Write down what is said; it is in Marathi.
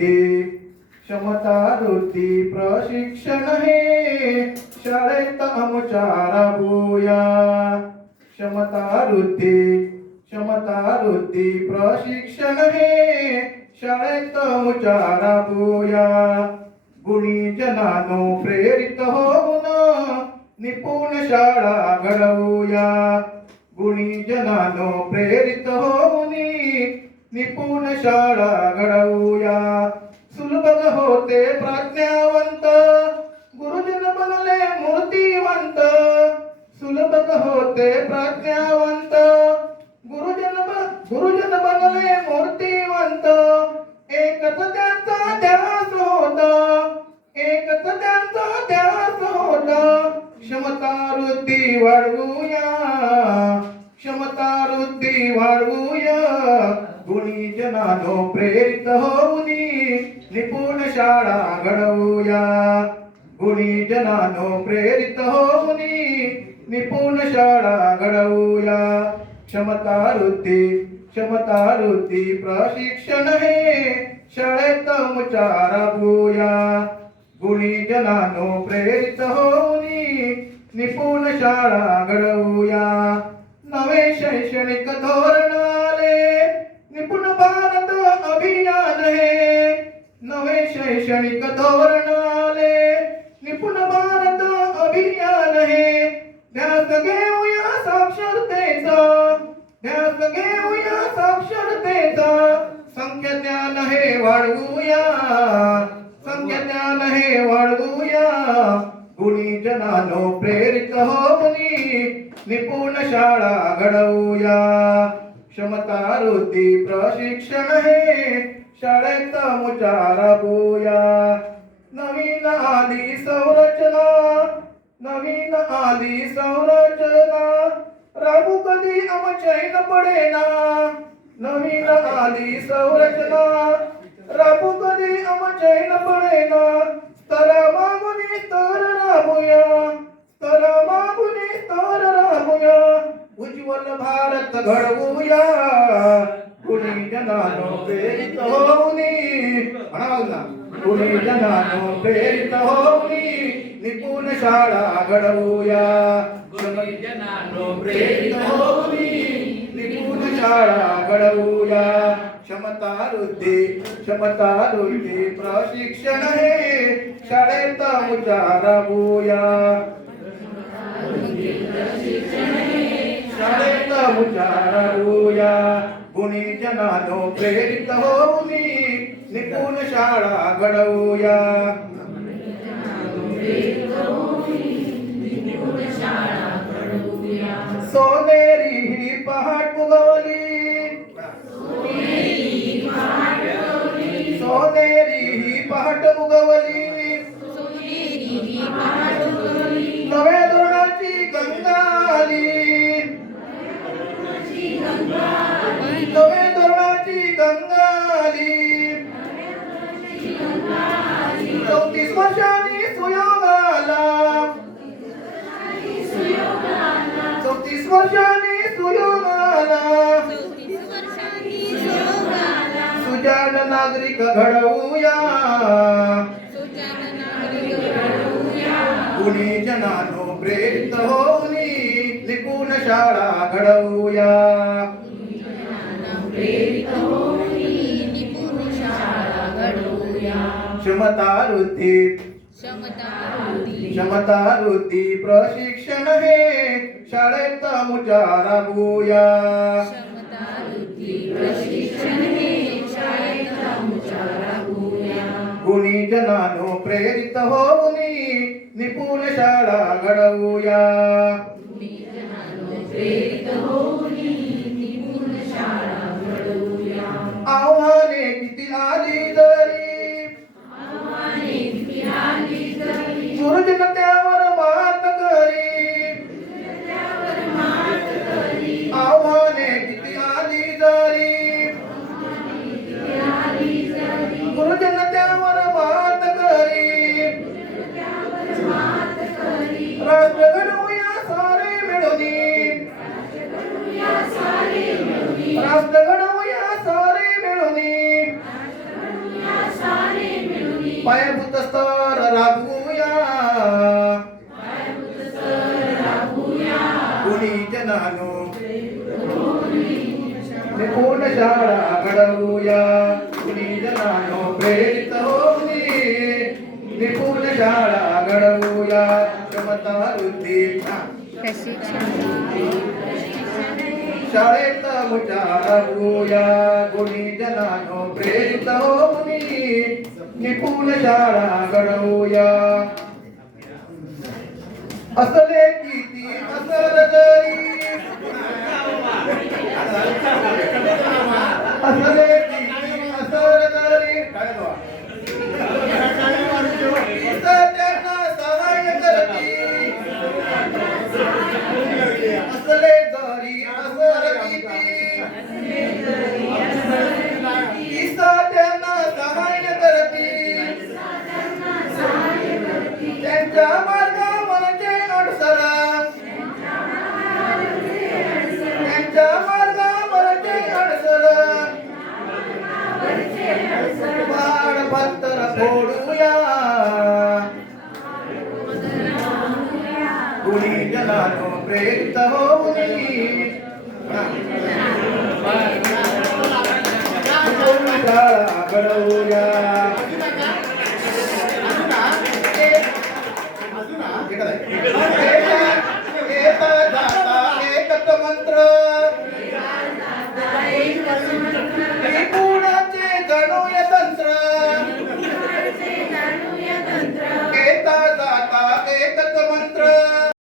हे क्षमता वृत्ती प्रशिक्षण हे. शाळेत आमच्या राबूया क्षमता वृत्ती क्षमता वृत्ती प्रशिक्षण हे. शाळेत आमच्या राबूया गुणी जनानो प्रेरित होऊन निपुण शाळा घडवूया. गुणी जनानो प्रेरित होऊन निपुण शाळा घडवूया. सुलभग होते प्राज्ञावंत. गुरुजन बनले मूर्तिवंत. सुलभग होते प्राज्ञावंत. गुरुजन ब- गुरुजन बनले मूर्तिवंत. एकच त्यांचा ध्यास होता. एकच त्यांचा ध्यास होता. क्षमता वृद्धी वाढवूया. क्षमता वृद्धी वाढवूया. गुणी जनानो प्रेरित होऊनी निपुण शाळा घडवूया. गुणी जनानो प्रेरित होऊनी निपुण शाळा घडवूया. क्षमता वृद्धी क्षमता वृद्धी प्रशिक्षण हे शाळेत राबूया गुणी जनानो प्रेरित होऊनी निपुण शाळा घडवूया. नवे शैक्षणिक धोरण निपुण भारत अभियान हे. नवे शैक्षणिक धोरण आले. निपुण भारत अभियान हे. ध्यास घेऊया साक्षरतेचा. ध्यास घेऊया साक्षरतेचा. संख्या ज्ञान हे वाढवूया. संख्या ज्ञान हे वाढवूया. गुणी जनानो प्रेरित होऊनी. निपुण शाळा घडवूया. क्षमता वृद्धी प्रशिक्षण हे शाळेत मुचा राबूया नवीन आली संरचना नवीन आली संरचना. राबू कधी आमचैन पडेना. नवीन आली संरचना राबू कधी आमचैन पडेना. तर मागुनी तर राबूया तर मागुनी तर राबूया उज्ज्वल भारत घडवूया. कुणी जनानो प्रेरित होऊनी. म्हणाला ना कुणी जनानो प्रेरित होऊनी. निपुण शाळा घडवूया. कुणी जनानो प्रेरित होऊनी. निपुण शाळा घडवूया. क्षमता वृद्धी क्षमता वृद्धी प्रशिक्षण हे शाळेत मुचा प्रशिक्षण शाळेत गुणी जनानो प्रेरित होऊनी निपुण शाळा घडवूया। सोनेरी ही पहाट उगवली सोनेरी ही पहाट उगवली नवे धरणाची गंगा आली. चौतीस वर्षांनी सुयोग आला. चौतीस वर्षांनी सुयोग आला. सुजाण नागरिक घडवूया. कुणी जनानो प्रेरित होऊनी निपुण शाळा घडवू. क्षमता वृद्धी क्षमता वृद्धी प्रशिक्षण हे शाळेत मुचा राबूया गुणी जनानो प्रेरित होऊनी निपुण शाळा घडवूया। आव्हाने किती आली जरी गुरुजन त्यावर मात करी. आव्हाने किती आली जरी. गुरुजन त्यावर मात करी. राष्ट्र घडवूया सारे मिळूनी. राष्ट्र घडवूया सारे मिळूनी. पायाभूत असतात कुणी जनानो निपुण शाळा घडवूया कुणी जनानो प्रेरित होऊनी निपुण शाळा घडवूया क्षमता वृद्धी शाळेत मुचारवूया गुणी जनानो प्रेरित होऊनी निपुण शाळा घडवूया असले किती असर जरी असले किती असर जरी काय कुणी जनानो प्रेरित होऊनी शाळा घडवूया